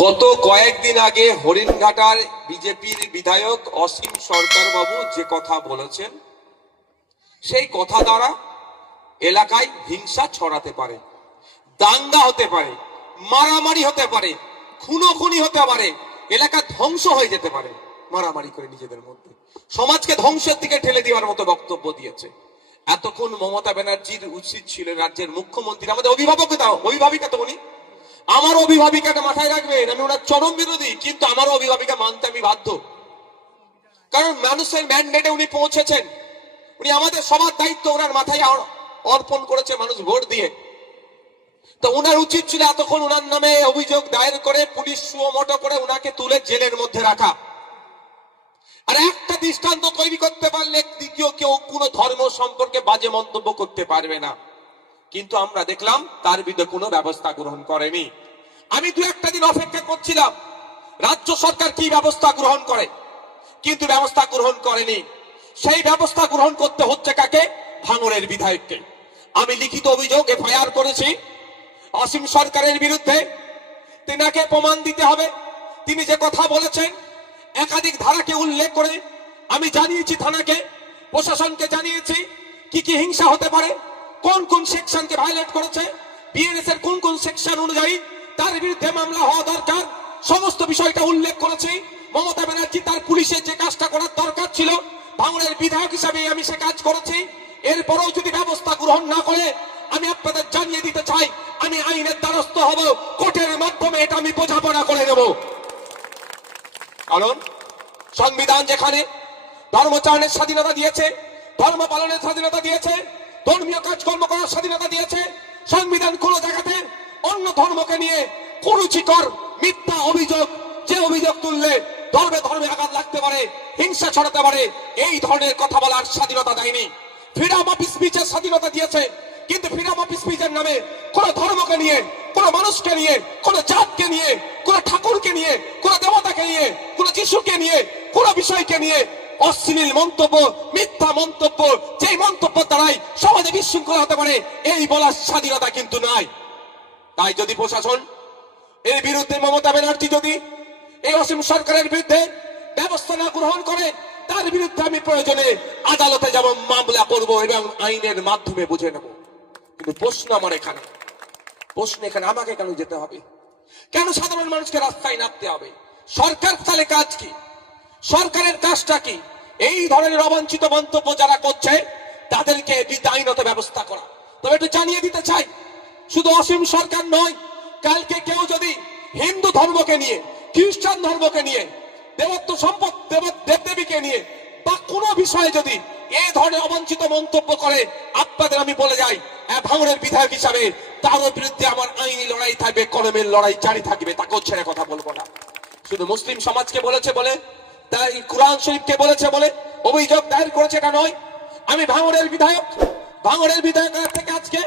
গত কয়েকদিন আগে হরিণঘাটার বিজেপির বিধায়ক অসীম সরকার বাবু যে কথা বলেছেন, সেই কথা দ্বারা এলাকায় হিংসা ছড়াতে পারে, দাঙ্গা হতে পারে, মারামারি হতে পারে, খুনোখুনি হতে পারে, এলাকা ধ্বংস হয়ে যেতে পারে। মারামারি করে নিজেদের মধ্যে সমাজকে ধ্বংসের দিকে ঠেলে দেওয়ার মতো বক্তব্য দিয়েছে। এতক্ষণ মমতা ব্যানার্জির উচিত ছিল রাজ্যের মুখ্যমন্ত্রী, আমাদের অভিভাবিকা তো উনি, আমার অভিভাবিকাটা মাথায় রাখবেন। আমি ওনার চরম বিরোধী, কিন্তু আমার অভিভাবিকা মানতে আমি বাধ্য, কারণ মানুষের ম্যান্ডেটে উনি পৌঁছেছেন। উনি আমাদের সবার দায়িত্ব ওনার মাথায় অর্পণ করেছে মানুষ ভোট দিয়ে। তো ওনার উচিত ছিল এতক্ষণ ওনার নামে অভিযোগ দায়ের করে পুলিশ সুমোটো করে ওনাকে তুলে জেলের মধ্যে রাখা। আর একটা দৃষ্টান্ত তৈরি করতে পারলে দ্বিতীয় কেউ কোনো ধর্ম সম্পর্কে বাজে মন্তব্য করতে পারবে না। কিন্তু আমরা দেখলাম তার বিরুদ্ধে কোনো ব্যবস্থা গ্রহণ করেনি। আমি দু একটা দিন অপেক্ষা করছিলাম রাজ্য সরকার কি ব্যবস্থা গ্রহণ করে, কিন্তু ব্যবস্থা গ্রহণ করেনি। সেই ব্যবস্থা গ্রহণ করতে হচ্ছে কাকে? ভাঙড়ের বিধায়ককে। আমি লিখিত অভিযোগ এফআইআর করেছি অসীম সরকারের বিরুদ্ধে। তিনাকে প্রমাণ দিতে হবে। তিনি যে কথা বলেছেন একাধিক ধারাকে উল্লেখ করে আমি জানিয়েছি থানাকে, প্রশাসনকে জানিয়েছি কি কি হিংসা হতে পারে, কোন কোন সেকশনকে ভায়োলেট করেছে, বিএনএস এর কোন কোন সেকশন অনুযায়ী তার বিরুদ্ধে মামলা হওয়া দরকার, সমস্ত বিষয়টা উল্লেখ করেছি। মমতা ব্যানার্জি তার পুলিশের যে কাজটা করার দরকার ছিল, ভাঙড়ের বিধায়ক হিসাবে আমি সে কাজ করেছি। এরপরেও যদি ব্যবস্থা গ্রহণ না করে আমি আপনাদের জানিয়ে দিতে চাই আমি আইনের দ্বারস্থ হব, কোর্টের মাধ্যমে এটা আমি বোঝাপড়া করে নেব। কারণ সংবিধান যেখানে ধর্মচারণের স্বাধীনতা দিয়েছে, ধর্ম পালনের স্বাধীনতা দিয়েছে, ধর্মীয় কাজকর্ম করার স্বাধীনতা দিয়েছে, সংবিধান কোন জায়গাতে অন্য ধর্মকে নিয়ে কুরুচিকর মিথ্যা অভিযোগ, যে অভিযোগ তুললে ধর্মে ধর্মে আঘাত লাগতে পারে, হিংসা ছড়াতে পারে, এই ধরনের কথা বলার স্বাধীনতা দেয়নি। ফ্রিডম অফ স্পিচের স্বাধীনতা দিয়েছে, কিন্তু ফ্রিডম অফ স্পিচের নামে কোন ধর্মকে নিয়ে, কোন মানুষকে নিয়ে, কোন জাতকে নিয়ে, কোন ঠাকুরকে নিয়ে, কোন দেবতাকে নিয়ে, কোন যিশুকে নিয়ে, কোন বিষয়কে নিয়ে অশ্লীল মন্তব্য, মিথ্যা মন্তব্য, যে মন্তব্য দ্বারাই সমাজে বিশৃঙ্খলা হতে পারে, এই বলার স্বাধীনতা কিন্তু নাই। তাই যদি প্রশাসন এর বিরুদ্ধে, মমতা ব্যানার্জি যদি এই অসীম সরকারের বিরুদ্ধে ব্যবস্থা না গ্রহণ করে, তার বিরুদ্ধে আমি প্রয়োজনে আদালতে যাব, মামলা করব এবং আইনের মাধ্যমে বুঝে নেব। কিন্তু প্রশ্ন এখানে আমাকে কেন যেতে হবে? কেন সাধারণ মানুষকে রাস্তায় নামতে হবে? সরকার তাহলে কাজ কি? সরকারের কাজটা কি? এই ধরনের অবাঞ্ছিত মন্তব্য যারা করছে তাদেরকে আইনত ব্যবস্থা করা। তবে একটু জানিয়ে দিতে চাই, শুধু অসীম সরকার নয়, কালকে কেউ যদি হিন্দু ধর্মকে নিয়ে, খ্রিস্টান ধর্মকে নিয়ে, দেবত্ব সম্পদ, দেবদেবীকে নিয়ে বা কোনো বিষয়ে যদি এই ধরনের অবাঞ্ছিত মন্তব্য করে, আপনাদের আমি বলে যাই ভাঙড়ের বিধায়ক হিসাবে তার বিরুদ্ধে আমার আইনি লড়াই থাকবে, কলমের লড়াই জারি থাকবে, তাকেও ছেড়ে কথা বলবো না। শুধু মুসলিম সমাজকে বলেছে বলে, তাই কুরআন শরীফকে বলেছে বলে অভিযোগ দায়ের করেছে এটা নয়। আমি ভাঙড়ের বিধায়ক থেকে আজকে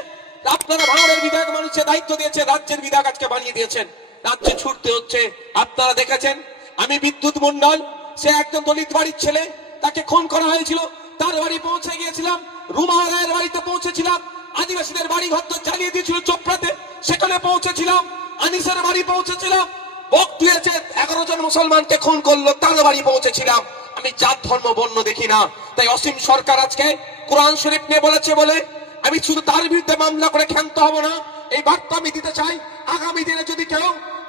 আপনারা ভাঙড়ের বিধায়ক মানুষের দায়িত্ব দিয়েছে, রাজ্যের বিধায়ক আজকে বানিয়ে দিয়েছেন, রাজ্যে ছুটতে হচ্ছে। আপনারা দেখেছেন আমি বিদ্যুৎ মন্ডল, সে একজন দলিত বাড়ির ছেলে, তাকে খুন করা হয়েছিল, তার বাড়ি পৌঁছে গিয়েছিলাম, রুমা রায়ের বাড়িতে পৌঁছেছিলাম, আদিবাসীদের বাড়ি ঘর তো জ্বালিয়ে দিয়েছিল চোপড়াতে, সেখানে পৌঁছেছিলাম, আনিসের বাড়ি পৌঁছেছিলাম, বকটুয়েছে 11 জন মুসলমানকে খুন করলো, তার বাড়ি পৌঁছেছিলাম। আমি জাত ধর্ম বর্ণ দেখি না। তাই অসীম সরকার আজকে কোরআন শরীফ নিয়ে বলেছে বলে আমি শুধু তার বিরুদ্ধে মামলা করে ক্ষান্ত হব না, এই বার্তা আমি দিতে চাই। আগামী দিনে যদি কেউ,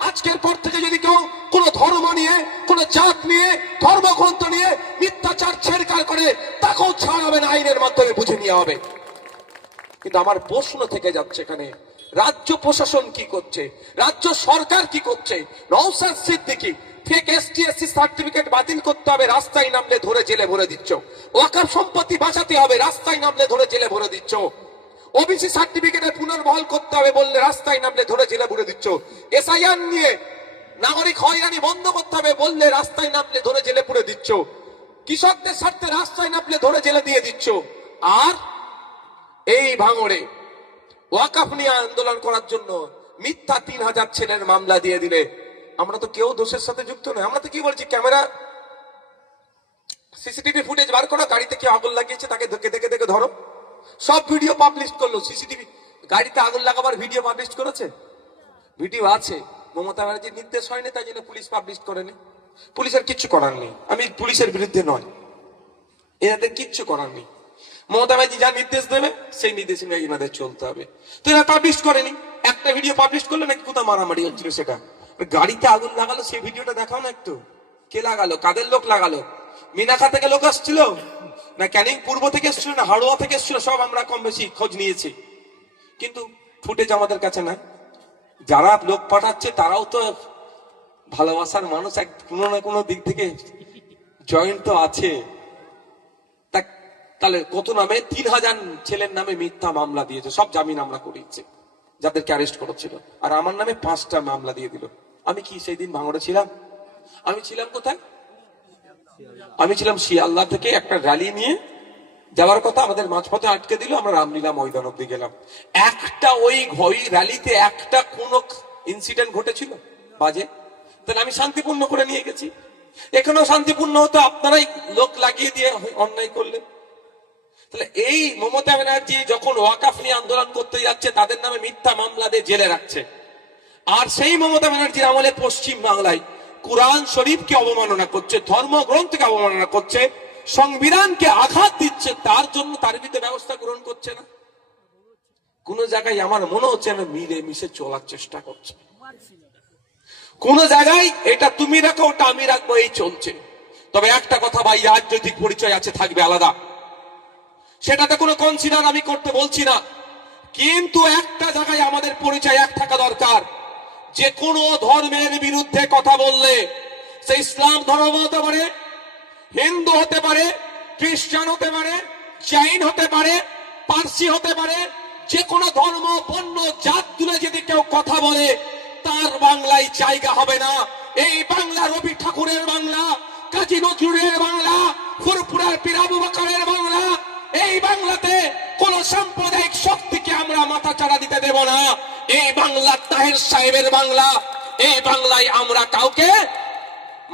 আজকের পর থেকে যদি কেউ কোন ধর্ম নিয়ে, কোন জাত নিয়ে, ধর্মগ্রন্থ নিয়ে মিথ্যাচার ছেড়কার করে, তাকেও ছাড় হবে না, আইনের মাধ্যমে বুঝে নেওয়া হবে। কিন্তু আমার প্রশ্ন থেকে যাচ্ছে এখানে রাজ্য প্রশাসন কি করছে, রাজ্য সরকার কি করছে? Naushad Siddiqui fake STSC certificate বাতিল করতে হবে, রাস্তায় নামলে ধরে জেলে ভরে দিচ্ছ। ওয়াকফ সম্পত্তি বাঁচাতে হবে, রাস্তায় নামলে ধরে জেলে ভরে দিচ্ছ। ওবিসি সার্টিফিকেটের পুনর্বহাল করতে হবে বললে রাস্তায় নামলে ধরে জেলে ভরে দিচ্ছ। এসআইআর নিয়ে নাগরিক হয়রানি বন্ধ করতে হবে বললে রাস্তায় নামলে ধরে জেলে পুরে দিচ্ছ। কৃষকদের স্বার্থে রাস্তায় নামলে ধরে জেলে দিয়ে দিচ্ছ। আর এই ভাঙড়ে ওয়াকফ নিয়ে আন্দোলন করার জন্য মিথ্যা 3000 ছেলের মামলা দিয়ে দিলে আমরা তো কেউ দোষের সাথে যুক্ত নয়। আমরা তো কি বলছি, ক্যামেরা সিসিটিভি ফুটেজ বার করো, গাড়িতে কেউ আগুন লাগিয়েছে তাকে দেখে ধরো। সব ভিডিও পাবলিশ করলো, সিসিটিভি গাড়িতে আগুন লাগাবার ভিডিও পাবলিশ করেছে, ভিডিও আছে। মমতা ব্যানার্জির নির্দেশ হয়নি, তাই জন্য পুলিশ পাবলিশ করেনি। পুলিশের কিচ্ছু করার নেই, আমি পুলিশের বিরুদ্ধে নয়, এনাদের কিচ্ছু করার নেই। মমতা ব্যানার্জি যা নির্দেশ দেবে সেই নির্দেশ নিয়ে এনাদের চলতে হবে। তো এরা পাবলিশ করেনি, একটা ভিডিও পাবলিশ করলো নাকি কোথাও মারামারি হচ্ছিল, সেটা গাড়িতে আগুন লাগালো, সেই ভিডিওটা দেখাও না একটু। কে লাগালো, কাদের লোক লাগালো? মিনাখা থেকে লোক আসছিল না, ক্যানিং পূর্ব থেকে এসেছিল না, হাড়োয়া থেকে এসেছিল, সব আমরা কম বেশি খোঁজ নিয়েছি, কিন্তু ফুটেজ আমাদের কাছে নাই। যারা লোক পাঠাচ্ছে তারাও তো ভালোবাসার মানুষ, এক কোনো না কোনো দিক থেকে জয়েন্ট তো আছে। তাহলে কত নামে 3000 ছেলের নামে মিথ্যা মামলা দিয়েছে, সব জামিন আমরা করিয়েছে যাদেরকে অ্যারেস্ট করেছিল, আর আমার নামে 5টা মামলা দিয়ে দিল। আমি কি সেই দিন ভাঙড়ে ছিলাম? আমি ছিলাম কোথায়? আমি ছিলাম শিয়ালদা থেকে একটা র্যালি নিয়ে যাওয়ার কথা, আমাদের মাঝপথে আটকে দিল, আমরা রামলীলা ময়দান অব্দি গেলাম। একটা ওই র্যালিতে একটা কোন ইনসিডেন্ট ঘটেছিল বাজে? তাহলে আমি শান্তিপূর্ণ করে নিয়ে গেছি, এখানেও শান্তিপূর্ণ হতো, আপনারাই লোক লাগিয়ে দিয়ে অন্যায় করলেন। তাহলে এই মমতা ব্যানার্জি যখন ওয়াকাফ নিয়ে আন্দোলন করতে যাচ্ছে, তাদের নামে মিথ্যা মামলা দিয়ে জেলে রাখছে। আর সেই মমতা ব্যানার্জির আমলে পশ্চিম বাংলায় কুরআন শরীফকে অবমাননা করছে, ধর্মগ্রন্থকে অবমাননা করছে, সংবিধানকে আঘাত দিচ্ছে, তার জন্য তার বিরুদ্ধে ব্যবস্থা গ্রহণ করছে না। কোন জায়গায় আমার মনে হচ্ছে না মিলে মিশে চলার চেষ্টা করছে, কোন জায়গায় এটা তুমি রাখো ওটা আমি রাখবো, এই চলছে। তবে একটা কথা ভাই, রাজনৈতিক পরিচয় আছে, থাকবে আলাদা, সেটাতে কোনো কনসিডার আমি করতে বলছি না, কিন্তু একটা জায়গায় আমাদের পরিচয় এক থাকা দরকার। যে কোনো ধর্মের বিরুদ্ধে কথা বললে, সে ইসলাম ধর্ম হতে পারে, হিন্দু হতে পারে, খ্রিস্টান হতে পারে, জৈন হতে পারে, পার্সি হতে পারে, যে কোনো ধর্ম বন্য জাত তুলে যদি কেউ কথা বলে, তার বাংলায় জায়গা হবে না। এই বাংলা রবি ঠাকুরের বাংলা, কাজী নজরুলের বাংলা, ফুরফুরার পীর আবু বকরের বাংলা। এই বাংলাতে কোন সাম্প্রদায়িক শক্তিকে আমরা মাথা চাড়া দিতে দেব না। এই বাংলা তাহের সাহেবের বাংলা, এই বাংলায় আমরা কাউকে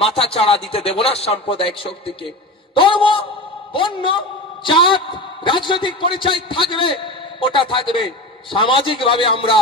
মাথা চাড়া দিতে দেব না, সাম্প্রদায়িক শক্তিকে। ধর্ম, বর্ণ, জাত, রাজনৈতিক পরিচয় থাকবে, ওটা থাকবে, সামাজিক ভাবে আমরা